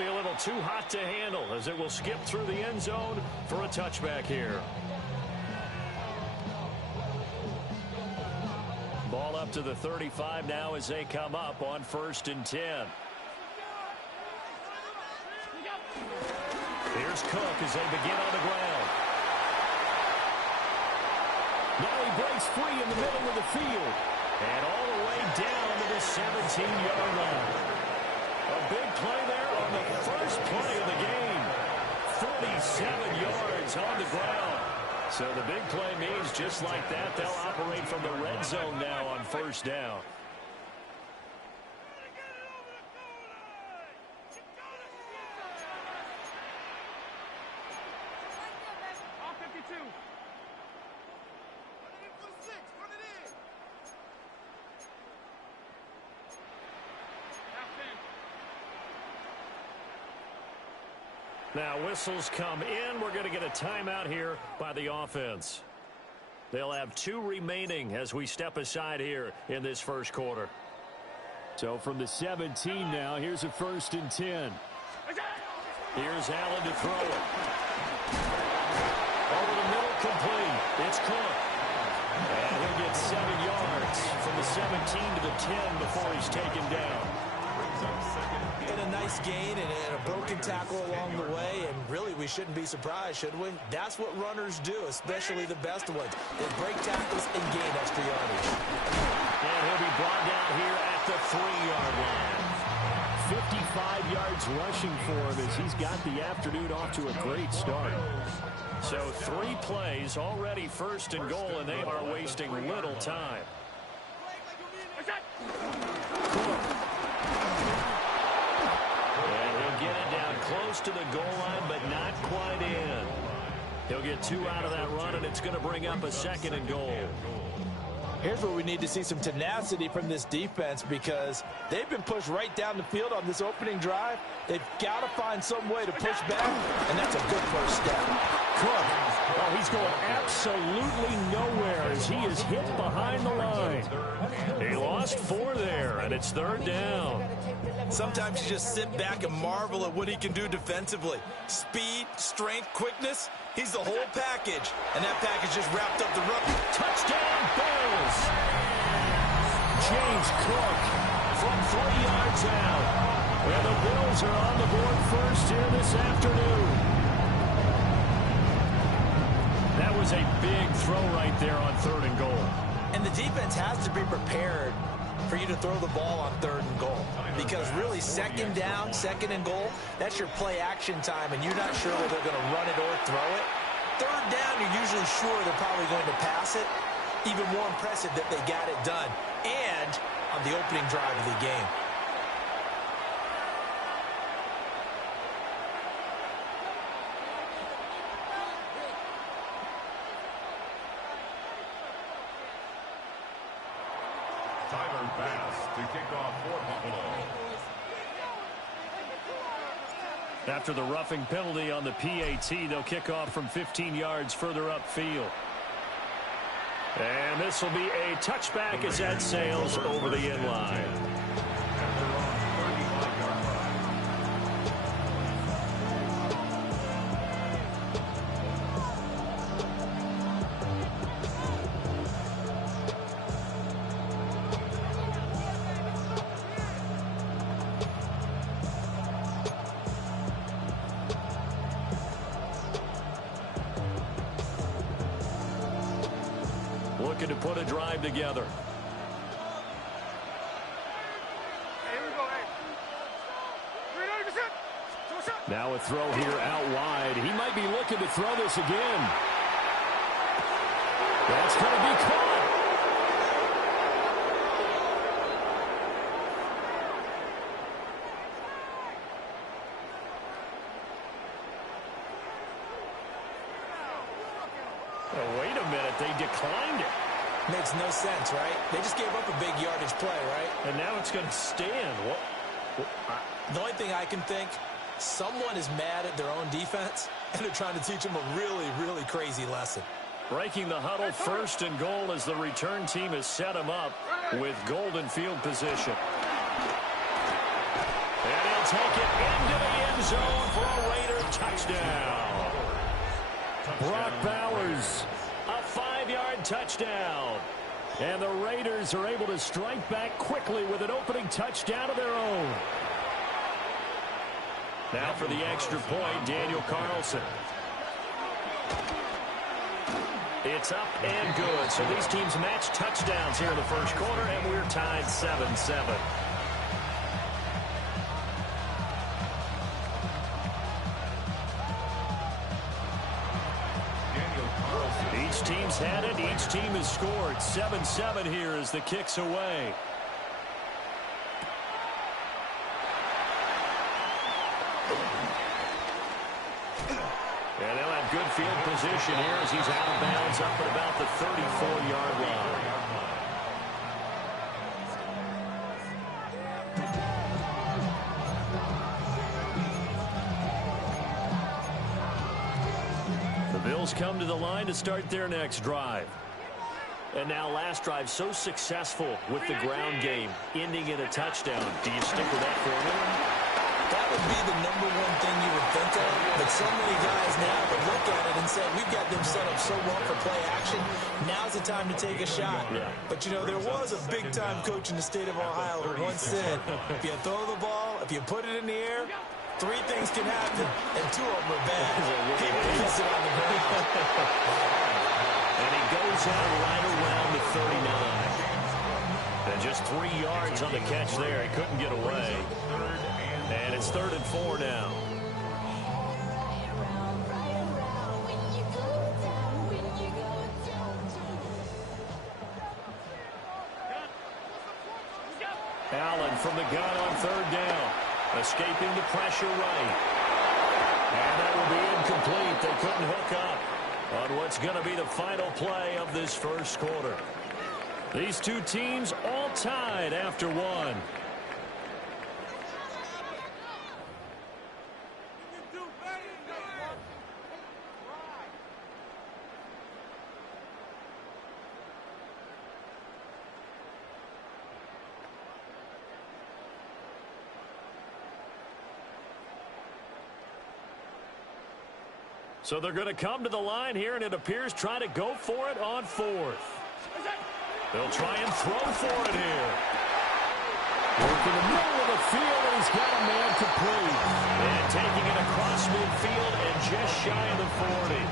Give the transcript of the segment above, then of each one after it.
be a little too hot to handle as it will skip through the end zone for a touchback here. Ball up to the 35 now as they come up on 1st and 10. Here's Cook as they begin on the ground. Now he breaks free in the middle of the field. And all the way down to the 17-yard line. A big play there on the first play of the game. 47 yards on the ground. So the big play means just like that, they'll operate from the red zone now on 1st down. Now whistles come in. We're going to get a timeout here by the offense. They'll have 2 remaining as we step aside here in this first quarter. So from the 17 now, here's a 1st and 10. Here's Allen to throw it. Over the middle, complete. It's Cook. And he'll get 7 yards from the 17 to the 10 before he's taken down. And a nice gain and a broken tackle along the way, and really we shouldn't be surprised, should we? That's what runners do, especially the best ones. They break tackles and gain extra yardage. And he'll be brought down here at the 3-yard line. 55 yards rushing for him as he's got the afternoon off to a great start. So 3 plays, already 1st and goal, and they are wasting little time. Close to the goal line, but not quite in. He'll get 2 out of that run, and it's going to bring up a 2nd and goal. Here's where we need to see some tenacity from this defense because they've been pushed right down the field on this opening drive. They've got to find some way to push back, and that's a good first step. Cook, oh, he's going absolutely nowhere as he is hit behind the line. He lost 4 there, and it's 3rd down. Sometimes you just sit back and marvel at what he can do defensively. Speed, strength, quickness, he's the whole package. And that package just wrapped up the rubber. Touchdown, Bills! James Cook from 3 yards out. And the Bills are on the board first here this afternoon. That was a big throw right there on 3rd and goal. And the defense has to be prepared for you to throw the ball on 3rd and goal. Because really, 2nd down, 2nd and goal, that's your play action time, and you're not sure whether they're going to run it or throw it. 3rd down, you're usually sure they're probably going to pass it. Even more impressive that they got it done. And on the opening drive of the game. After the roughing penalty on the PAT, they'll kick off from 15 yards further upfield. And this will be a touchback as that sails over the end line. Looking to put a drive together. Now a throw here out wide. He might be looking to throw this again. That's going to be caught. Oh, wait a minute. They declined it. Makes no sense, right? They just gave up a big yardage play, right? And now it's going to stand. The only thing I can think, someone is mad at their own defense, and they're trying to teach them a really, really crazy lesson. Breaking the huddle, 1st and goal as the return team has set him up with golden field position. And he'll take it into the end zone for a Raider touchdown. Brock Bowers, a 5-yard touchdown. And the Raiders are able to strike back quickly with an opening touchdown of their own. Now for the extra point, Daniel Carlson. It's up and good. So these teams match touchdowns here in the first quarter, and we're tied 7-7. Each team's had it. Each team has scored. 7-7 here as the kick's away. And they'll have good field position here as he's out of bounds up at about the 34-yard line. The Bills come to the line to start their next drive. And now last drive so successful with the ground game, ending in a touchdown. Do you stick with that formula? That would be the number one thing you would think of, but so many guys now would look at it and say, we've got them set up so well for play action, now's the time to take a shot. Yeah. But, you know, there was a big-time coach in the state of Ohio who once said, if you throw the ball, if you put it in the air, 3 things can happen, and 2 of them are bad. He puts it on the ground. And he goes out right around the 39. And just 3 yards on the catch there. He couldn't get away. And it's 3rd and 4 now. Allen from the gun on 3rd down. Escaping the pressure right. And that will be incomplete. They couldn't hook up on what's going to be the final play of this first quarter. These two teams all tied after 1. So they're going to come to the line here, and it appears try to go for it on 4th. They'll try and throw for it here. Work in the middle of the field, and he's got a man complete. And taking it across midfield and just shy of the 40.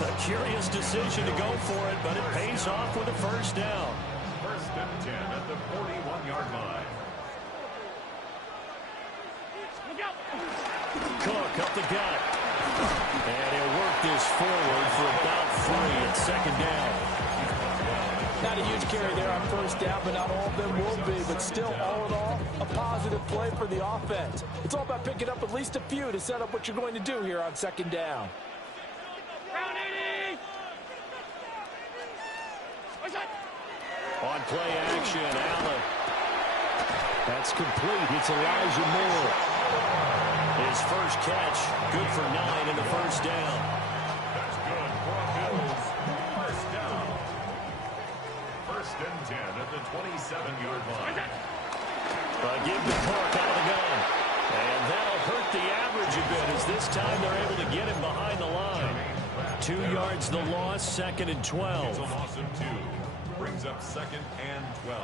A curious decision to go for it, but it pays off with a first down. 1st and 10 at the 41-yard line. Cook up the gut. And he'll work this forward for about 3 at 2nd down. Not a huge carry there on 1st down, but not all of them will be. But still, all in all, a positive play for the offense. It's all about picking up at least a few to set up what you're going to do here on 2nd down. On play action, Allen. That's complete. It's Elijah Moore. His first catch, good for 9 in the 1st down. That's good for a Bills 1st down. 1st and 10 at the 27-yard line. Give the Cork out of the gun. And that'll hurt the average a bit as this time they're able to get him behind the line. 2 yards the loss, 2nd and 12. It's a loss of 2. Brings up 2nd and 12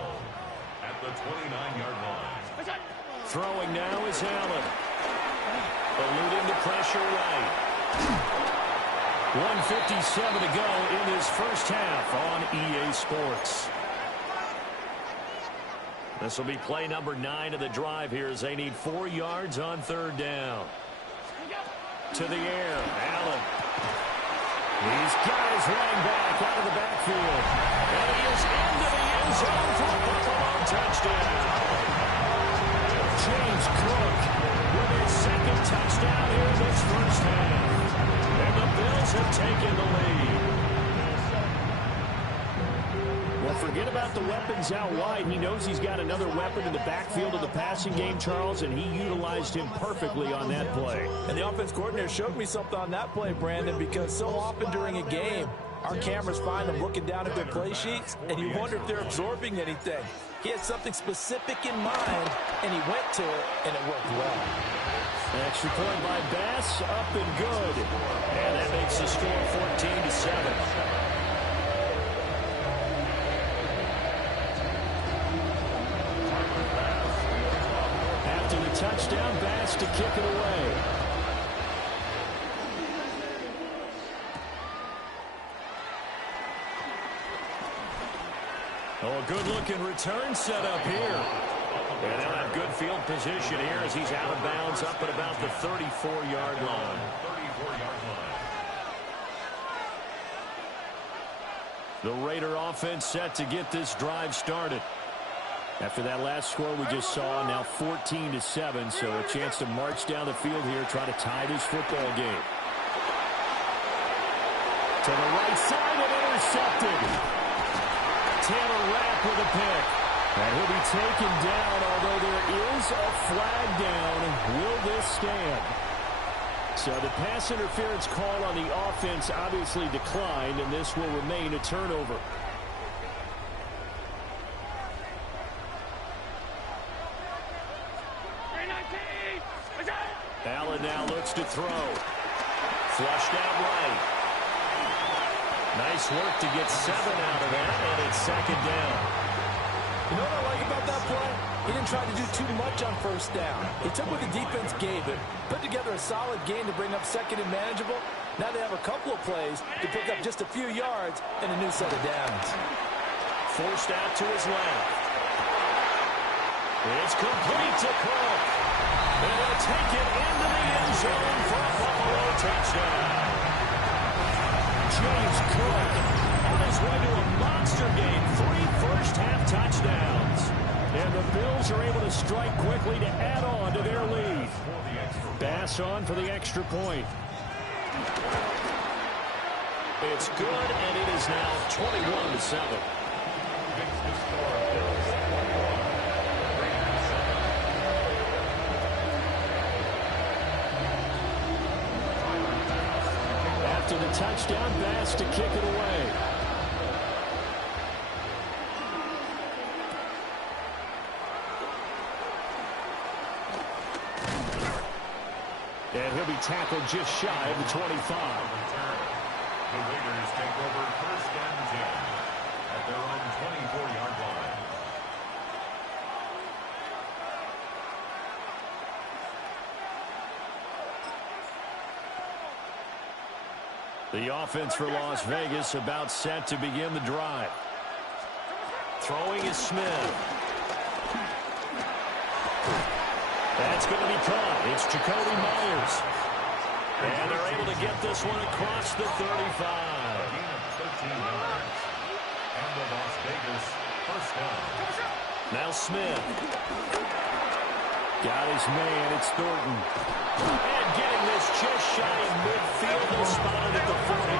at the 29-yard line. Throwing now is Allen. Eluding the pressure right. 1:57 to go in this first half on EA Sports. This will be play number 9 of the drive here as they need 4 yards on 3rd down. To the air, Allen. He's got his running back out of the backfield. And he is into the end zone for a Buffalo touchdown. James Cook with his 2nd touchdown here in this first half. And the Bills have taken the lead. Well, forget about the weapons out wide. He knows he's got another weapon in the backfield of the passing game, Charles, and he utilized him perfectly on that play. And the offense coordinator showed me something on that play, Brandon, because so often during a game, our cameras find them looking down at their play sheets, and you wonder if they're absorbing anything. He had something specific in mind, and he went to it, and it worked well. Extra point by Bass, up and good. And that makes the score 14-7. After the touchdown, Bass to kick it away. Oh, a good-looking return set up here. And they'll have good field position here as he's out of bounds up at about the 34-yard line. The Raider offense set to get this drive started. After that last score we just saw, now 14-7, so a chance to march down the field here, try to tie this football game. To the right side and intercepted. Taylor Rapp with a pick. And he'll be taken down, although there is a flag down. Will this stand? So the pass interference call on the offense obviously declined, and this will remain a turnover. Allen now looks to throw. Flushed out right. Nice work to get 7 out of that, and it's second down. You know what I like about that play? He didn't try to do too much on first down. He took what the defense gave him, put together a solid game to bring up second and manageable. Now they have a couple of plays to pick up just a few yards and a new set of downs. Forced out to his left. It's complete to Cook. And he'll take it into the end zone for a Buffalo touchdown. James Cook on his way to a monster game. 3 first-half touchdowns. And the Bills are able to strike quickly to add on to their lead. Bass on for the extra point. It's good, and it is now 21-7. After the touchdown, Bass to kick it away. And he'll be tackled just shy of the 25. The Raiders take over first and 10 at their own 24-yard line. The offense for Las Vegas about set to begin the drive. Throwing is Smith. That's going to be caught. It's Jacoby Myers. And they're able to get this one across the 35. And the Las Vegas first down. Now Smith. Got his man. It's Thornton. And getting this just shy of midfield. They'll spot it at the 49.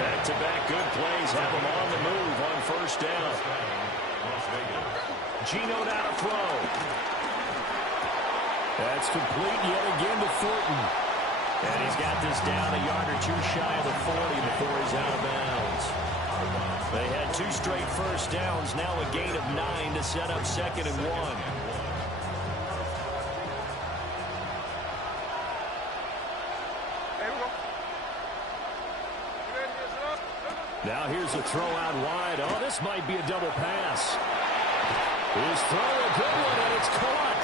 Back-to-back good plays have him on the move on first down. Gino now to throw. That's complete yet again to Thornton. And he's got this down a yard or two shy of the 40 before he's out of bounds. They had 2 straight first downs, now a gain of 9 to set up 2nd and 1. Now here's a throw out wide. Oh, this might be a double pass. His throw, a good one, and it's caught.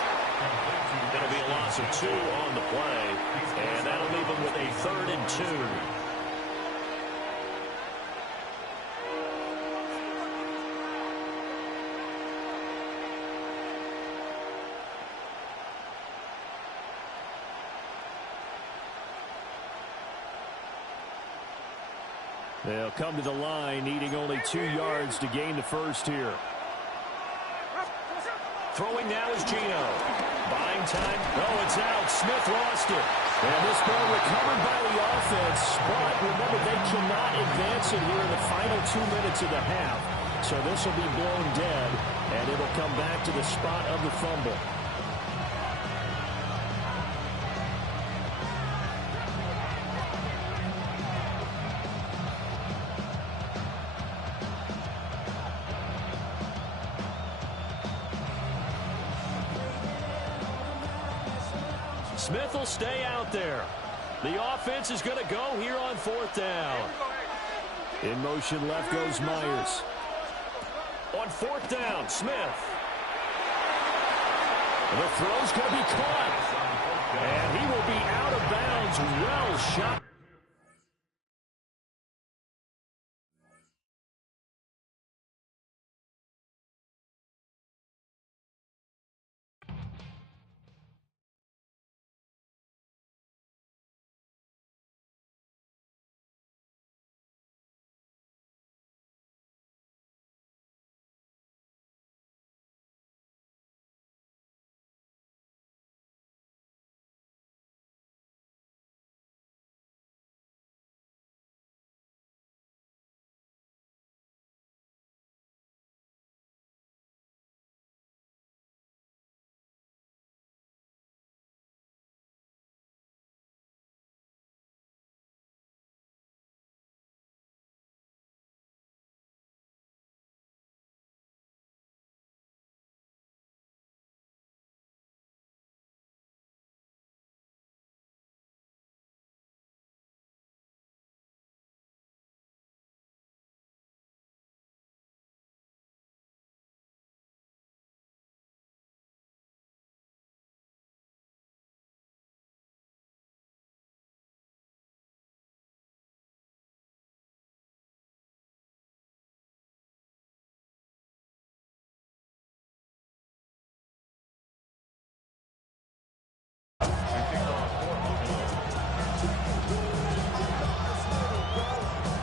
It'll be a loss of 2 on the play, and that'll leave him with a 3rd and 2. They'll come to the line, needing only 2 yards to gain the first here. Throwing now is Gino. Buying time. Oh, it's out. Smith lost it. And this ball recovered by the offense. But remember, they cannot advance it here in the final 2 minutes of the half. So this will be blown dead, and it'll come back to the spot of the fumble. Smith will stay out there. The offense is going to go here on 4th down. In motion left goes Myers. On 4th down, Smith. The throw's going to be caught. And he will be out of bounds. Well shot.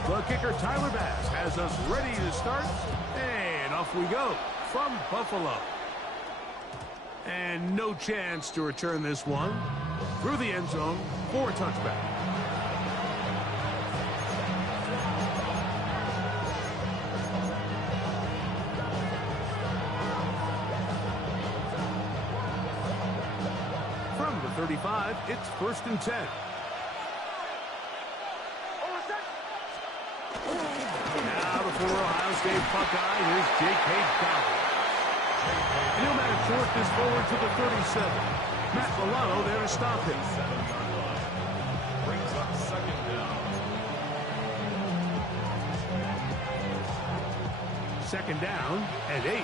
The kicker, Tyler Bass, has us ready to start, and off we go from Buffalo. And no chance to return this one through the end zone for a touchback. From the 35, it's 1st and 10. For Ohio State Buckeye, here's J.K. Dobbins. And he'll manage to work this forward to the 37. Matt Milano there to stop him. 7-yard line. Brings up 2nd down. 2nd down and 8.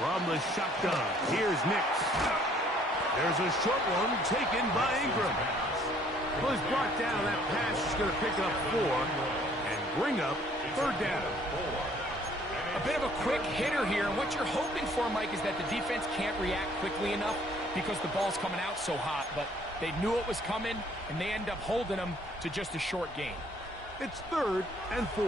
From the shotgun, here's Nix. There's a short one taken by Ingram. Well, he's brought down. That pass is going to pick up 4 and bring up 3rd down. A bit of a quick hitter here, and what you're hoping for, Mike, is that the defense can't react quickly enough because the ball's coming out so hot, but they knew it was coming, and they end up holding them to just a short gain. It's 3rd and 4.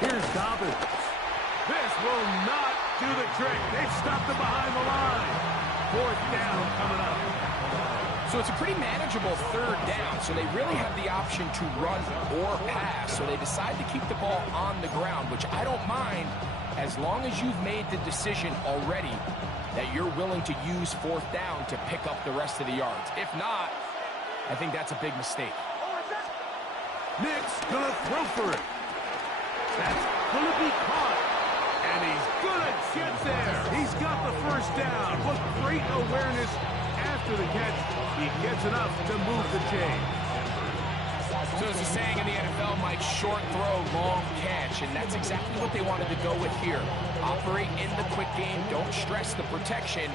Here's Dobbins. This will not do the trick. They've stopped him behind the line. 4th down coming up. So it's a pretty manageable 3rd down, so they really have the option to run or pass, so they decide to keep the ball on the ground, which I don't mind as long as you've made the decision already that you're willing to use 4th down to pick up the rest of the yards. If not, I think that's a big mistake. Nick's gonna throw for it. That's gonna be caught. And he's gonna get there. He's got the 1st down. What great awareness after the catch. He gets enough to move the chain. So there's a saying in the NFL, Mike, short throw, long catch, and that's exactly what they wanted to go with here. Operate in the quick game, don't stress the protection,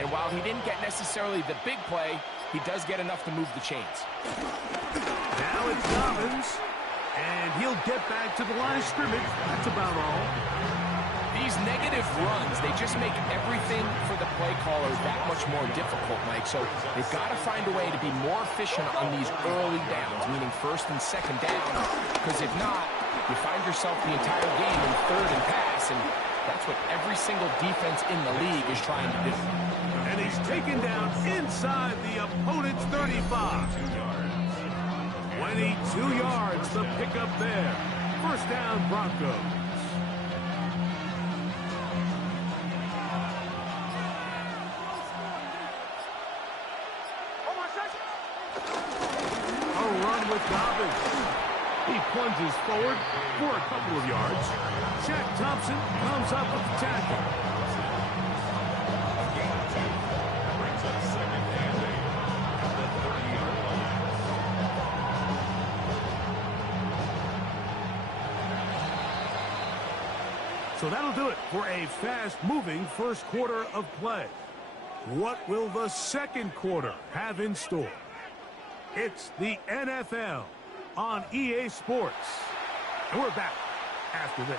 and while he didn't get necessarily the big play, he does get enough to move the chains. Now it's Dobbins, and he'll get back to the line of scrimmage. That's about all. These negative runs, they just make everything for the play caller that much more difficult, Mike. So they've got to find a way to be more efficient on these early downs, meaning 1st and 2nd down. Because if not, you find yourself the entire game in 3rd and pass, and that's what every single defense in the league is trying to do. And he's taken down inside the opponent's 35. 22 yards, the pickup there. 1st down, Broncos. With Dobbins. He plunges forward for a couple of yards. Check Thompson comes up with the tackle. Brings up second and 8 at the 30-yard line. So that'll do it for a fast-moving first quarter of play. What will the second quarter have in store? It's the NFL on EA Sports. And we're back after this.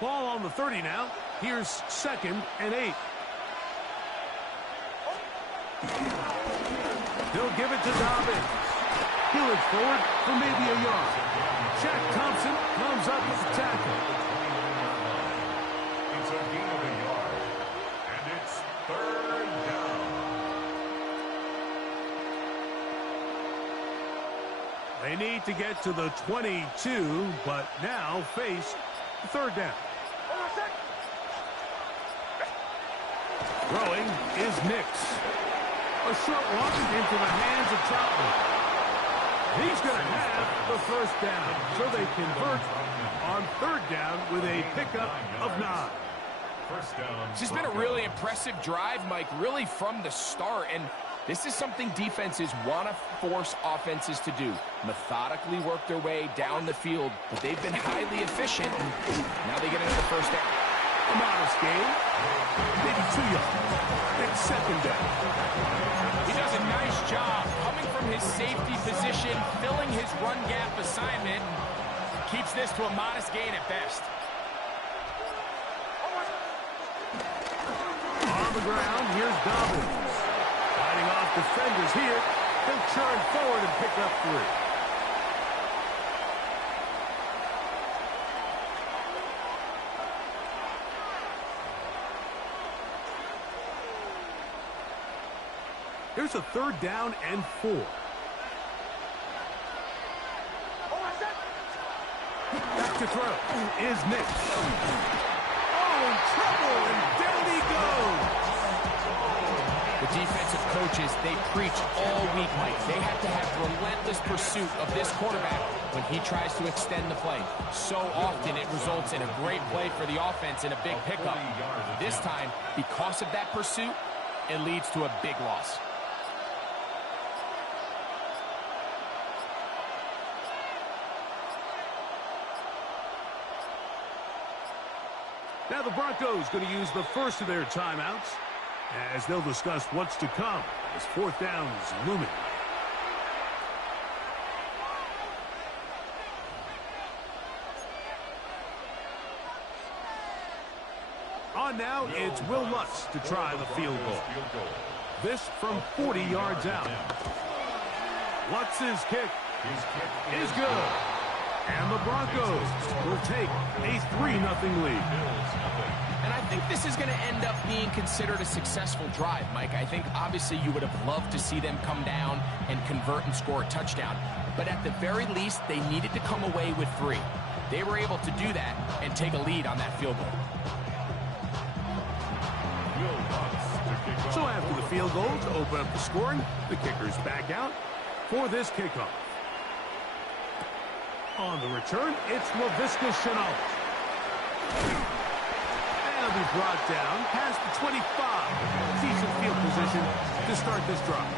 Ball on the 30 now. Here's second and 8. They'll give it to Dobbins. He'll look forward for maybe a yard. Shaq Thompson comes up with the tackle. It's a gain of a yard, and it's third down. They need to get to the 22, but now face third down. Throwing is Nix. A short walk into the hands of Troutman. He's going to have the first down, so they convert on third down with a pickup of 9. First down. This has been a really impressive drive, Mike, really from the start. And this is something defenses want to force offenses to do. Methodically work their way down the field, but they've been highly efficient. And now they get into the first down. A modest gain, maybe 2 yards. It's second down. He does a nice job coming from his safety position, filling his run gap assignment, keeps this to a modest gain at best. On the ground, here's Dobbins. Fighting off defenders here. He'll turn forward and pick up 3. Here's a third down and 4. Back to throw is Nick. Oh, in trouble, and down he goes. The defensive coaches, they preach all week, Mike. They have to have relentless pursuit of this quarterback when he tries to extend the play. So often it results in a great play for the offense and a big pickup. This time, because of that pursuit, it leads to a big loss. Now the Broncos going to use the first of their timeouts as they'll discuss what's to come as fourth down is looming. On now, it's Will Lutz to try the field goal. This from 40 yards out. Lutz's kick is good. And the Broncos will take a 3-0 lead. And I think this is going to end up being considered a successful drive, Mike. I think obviously you would have loved to see them come down and convert and score a touchdown. But at the very least, they needed to come away with 3. They were able to do that and take a lead on that field goal. So after the field goal to open up the scoring, the kicker's back out for this kickoff. On the return, it's Laviska Shenault. And he'll be brought down past the 25. Decent field position to start this drive.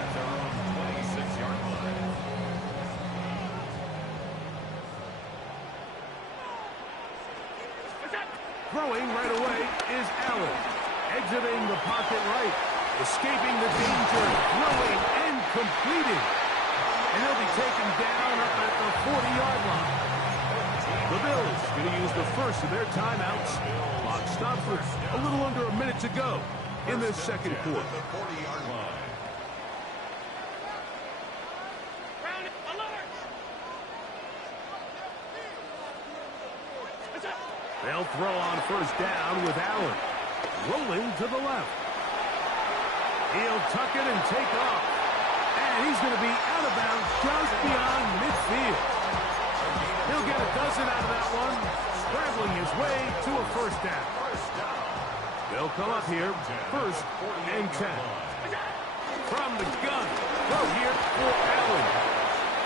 26-yard line. Throwing right away is Allen. Exiting the pocket right. Escaping the danger. Throwing and completing. And he'll be taken down up at the 40-yard line. The Bills going to use the first of their timeouts. Clock stops with a little under a minute to go in this second quarter. The 40-yard line. They'll throw on first down with Allen. Rolling to the left. He'll tuck it and take off. And he's going to be out of bounds just beyond midfield. He'll get a dozen out of that one, scrambling his way to a first down. will come up here, 1st and 10. From the gun, throw here for Allen.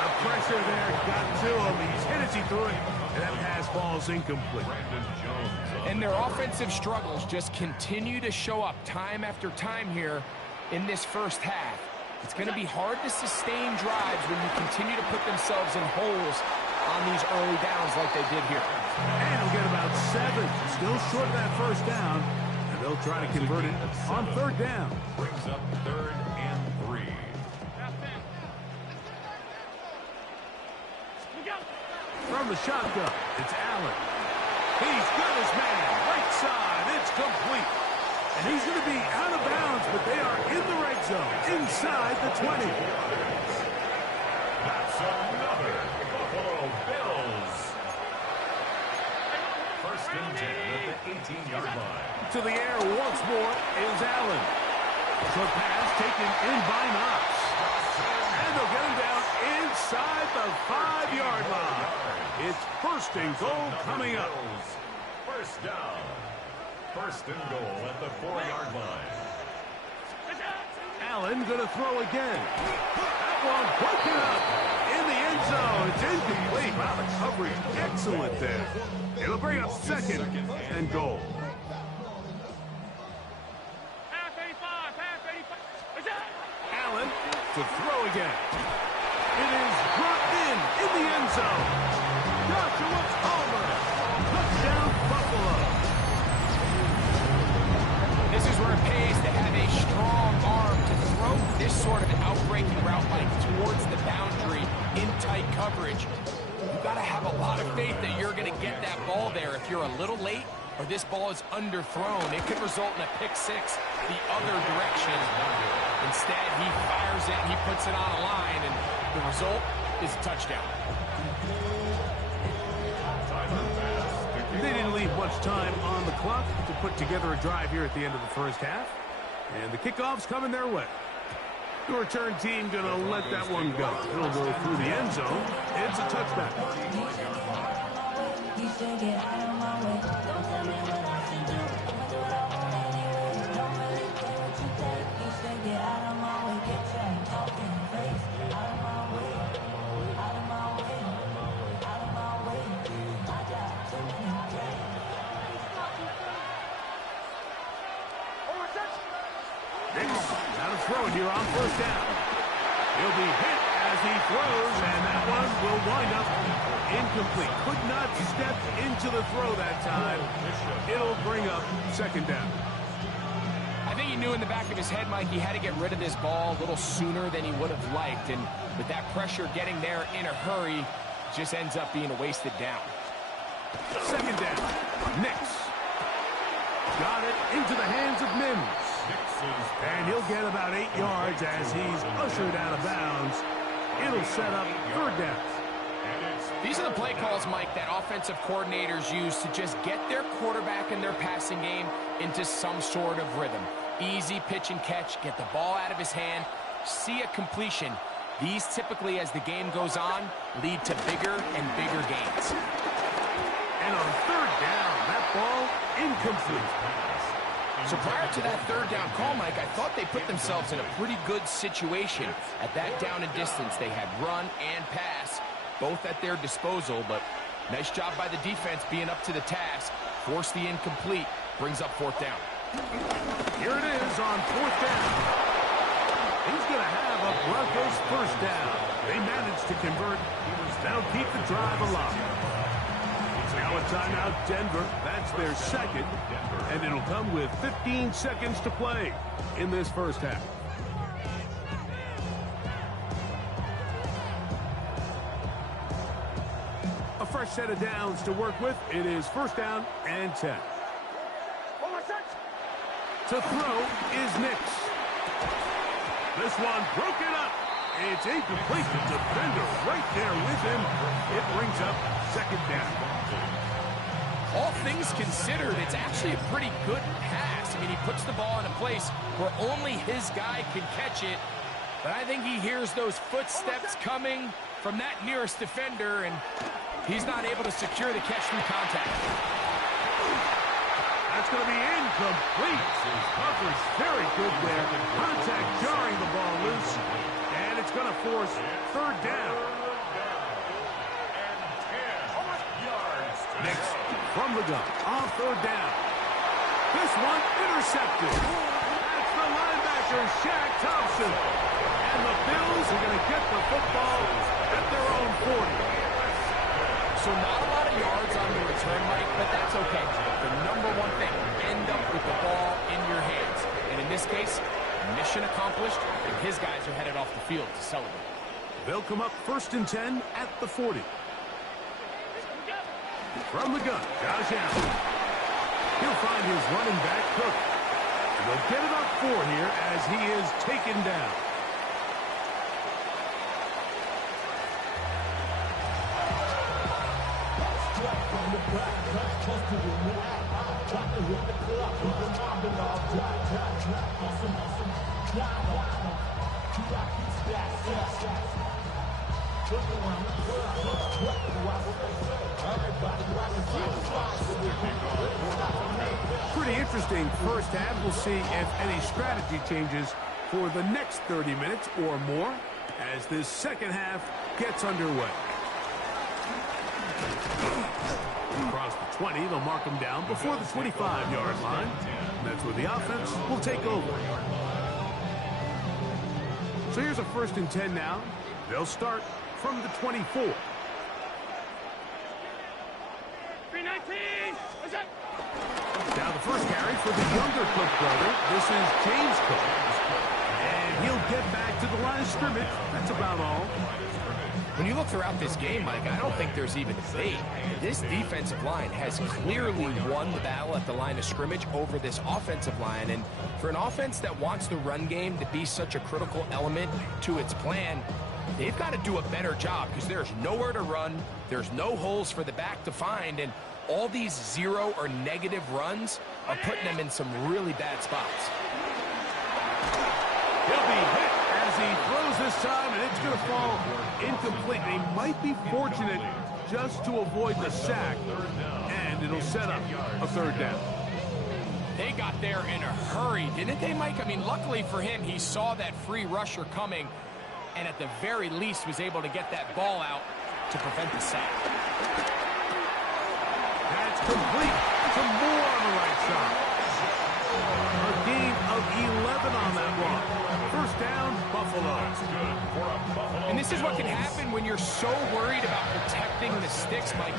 The pressure there got to him. He's hit as he threw it, and that pass ball's incomplete. And their offensive struggles just continue to show up time after time here in this first half. It's going to be hard to sustain drives when you continue to put themselves in holes on these early downs like they did here. And he'll get about 7. Still short of that first down, and they'll try to convert it on 3rd down. Brings up 3rd and 3. From the shotgun, it's Allen. He's got his man, right side, it's complete. And he's going to be out of bounds, but they are in the red zone, inside the 20. That's another Buffalo Bills. 1st and 10 at the 18-yard line. To the air once more is Allen. Short pass taken in by Knox. And they'll get him down inside the 5-yard line. It's 1st and goal coming up. 1st down. 1st and goal at the 4-yard line. Allen going to throw again. That one broken up in the end zone. It's incomplete. Wow, the coverage excellent there. It'll bring up 2nd and goal. Allen to throw again. It is brought in the end zone. Joshua Palmer. Touchdown, Buffalo. This is where it pays to have a strong arm to throw this sort of outbreaking route like towards the boundary in tight coverage. You've got to have a lot of faith that you're going to get that ball there. If you're a little late or this ball is underthrown, it could result in a pick 6 the other direction. Instead, he fires it, he puts it on a line, and the result is a touchdown. They didn't leave much time on the clock to put together a drive here at the end of the first half. And the kickoff's coming their way. The return team going to let that one go. It'll go through the end zone. It's a touchback. Throw it here on 1st down. He'll be hit as he throws, and that one will wind up incomplete. Could not step into the throw that time. It'll bring up 2nd down. I think he knew in the back of his head, Mike, he had to get rid of this ball a little sooner than he would have liked, and with that pressure getting there in a hurry, just ends up being a wasted down. 2nd down. Nix. Got it into the hands of Mims. And he'll get about 8 yards as he's ushered out of bounds. It'll set up 3rd down. These are the play calls, Mike, that offensive coordinators use to just get their quarterback and their passing game into some sort of rhythm. Easy pitch and catch, get the ball out of his hand, see a completion. These typically, as the game goes on, lead to bigger and bigger gains. And on 3rd down, that ball incomplete. So prior to that 3rd down call, Mike, I thought they put themselves in a pretty good situation. At that down and distance, they had run and pass, both at their disposal, but nice job by the defense being up to the task. Force the incomplete, brings up 4th down. Here it is on 4th down. He's going to have a Broncos 1st down. They managed to convert. That'll keep the drive alive. Now a timeout, Denver. That's their 2nd, and it'll come with 15 seconds to play in this first half. A fresh set of downs to work with. It is 1st down and 10. To throw is Nix. This one broken up. It's incomplete. The defender right there with him. It brings up 2nd down. All things considered, it's actually a pretty good pass. I mean, he puts the ball in a place where only his guy can catch it. But I think he hears those footsteps coming from that nearest defender, and he's not able to secure the catch through contact. That's going to be incomplete. Coverage very good there. Contact jarring the ball loose. And it's going to force third down. Next, from the gun, on third down. This one intercepted. That's the linebacker, Shaq Thompson. And the Bills are going to get the football at their own 40. So not a lot of yards on the return, Mike, but that's okay. The number one thing, end up with the ball in your hands. And in this case, mission accomplished, and his guys are headed off the field to celebrate. They'll come up 1st and 10 at the 40. From the gun, Josh Allen. He'll find his running back, Cook. And they'll get it up 4 here as he is taken down. Pretty interesting first half. We'll see if any strategy changes for the next 30 minutes or more as this second half gets underway. Across the 20, they'll mark him down before the 25-yard line. And that's where the offense will take over. So here's a 1st and 10 now. They'll start from the 24. Now the first carry for the younger Cook brother. This is James Cook. And he'll get back to the line of scrimmage. That's about all. When you look throughout this game, Mike, I don't think there's even debate. This defensive line has clearly won the battle at the line of scrimmage over this offensive line. And for an offense that wants the run game to be such a critical element to its plan, they've got to do a better job because there's nowhere to run. There's no holes for the back to find. And all these 0 or negative runs are putting them in some really bad spots. He'll be hit as he throws this time, and it's going to fall incomplete. He might be fortunate just to avoid the sack, and it'll set up a third down. They got there in a hurry, didn't they, Mike? I mean, luckily for him, he saw that free rusher coming, and at the very least was able to get that ball out to prevent the sack. That's complete. Some more on the right side. A gain of 11 on that one. First down, Buffalo. And this is what can happen when you're so worried about protecting the sticks, Mike.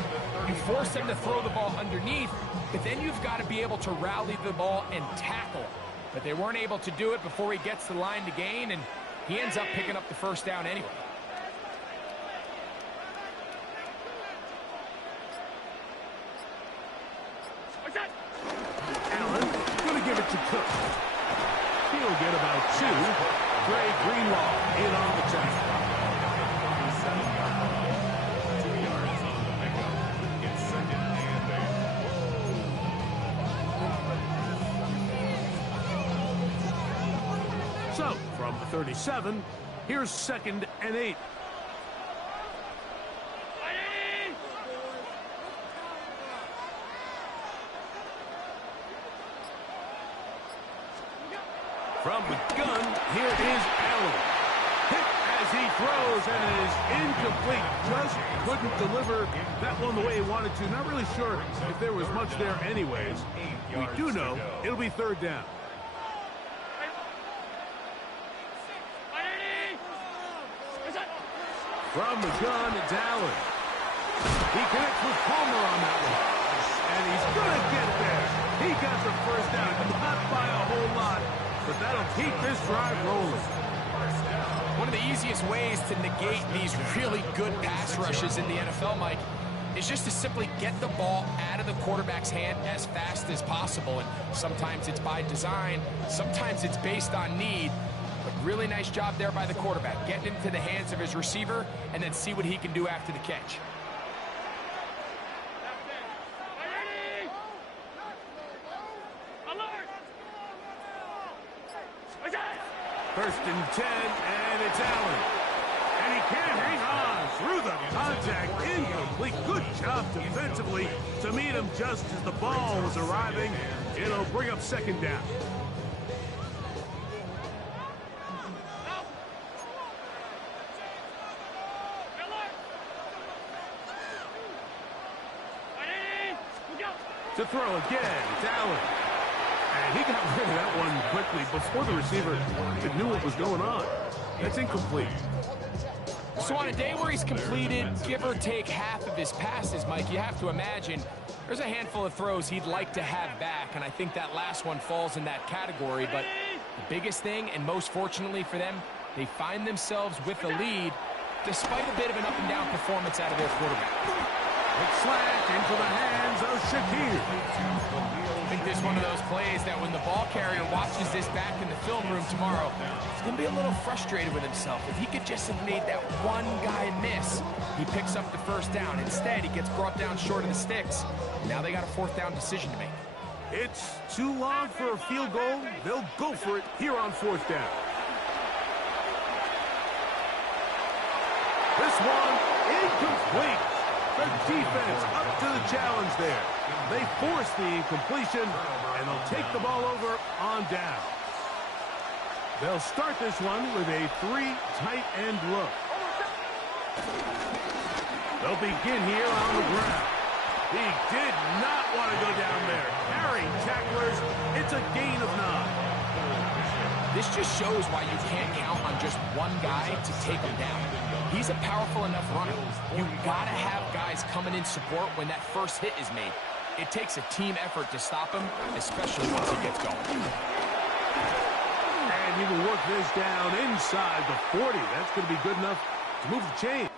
You force them to throw the ball underneath, but then you've got to be able to rally the ball and tackle. But they weren't able to do it before he gets the line to gain, and he ends up picking up the first down anyway. Allen going to give it to Cook. He'll get about 2. Dre Greenlaw in on the tackle. 2 yards on the pickup. It's 2nd and 8. So, from the 37, here's 2nd and 8. From the gun, here is Allen. Hit as he throws, and it is incomplete. Just couldn't deliver that one the way he wanted to. Not really sure if there was much there anyways. We do know it'll be third down. From the gun, it's Allen. He connects with Palmer on that one. And he's going to get there. He got the first down. Not by a whole lot, but that'll keep this drive rolling. One of the easiest ways to negate these really good pass rushes in the NFL, Mike, is just to simply get the ball out of the quarterback's hand as fast as possible. And sometimes it's by design, sometimes it's based on need. But really nice job there by the quarterback, getting into the hands of his receiver and then see what he can do after the catch. First and 10, and it's Allen. And he can't hang on through the contact. Incomplete. Good job defensively to meet him just as the ball was arriving. It'll bring up second down. To throw again, it's Allen. And he got rid of that one quickly before the receiver knew what was going on. That's incomplete. So on a day where he's completed, give or take half of his passes, Mike, you have to imagine there's a handful of throws he'd like to have back, and I think that last one falls in that category. But the biggest thing, and most fortunately for them, they find themselves with a lead despite a bit of an up-and-down performance out of their quarterback. It's slant into the hands of Shakir. I think this is one of those plays that when the ball carrier watches this back in the film room tomorrow, he's going to be a little frustrated with himself. If he could just have made that one guy miss, he picks up the first down. Instead, he gets brought down short of the sticks. Now they got a fourth down decision to make. It's too long for a field goal. They'll go for it here on fourth down. This one incomplete. The defense up to the challenge there. They force the incompletion, and they'll take the ball over on down. They'll start this one with a 3 tight end look. They'll begin here on the ground. He did not want to go down there. Carrying tacklers, it's a gain of 9. This just shows why you can't count on just one guy to take him down. He's a powerful enough runner. You've got to have guys coming in support when that first hit is made. It takes a team effort to stop him, especially once he gets going. And he will work this down inside the 40. That's going to be good enough to move the chain.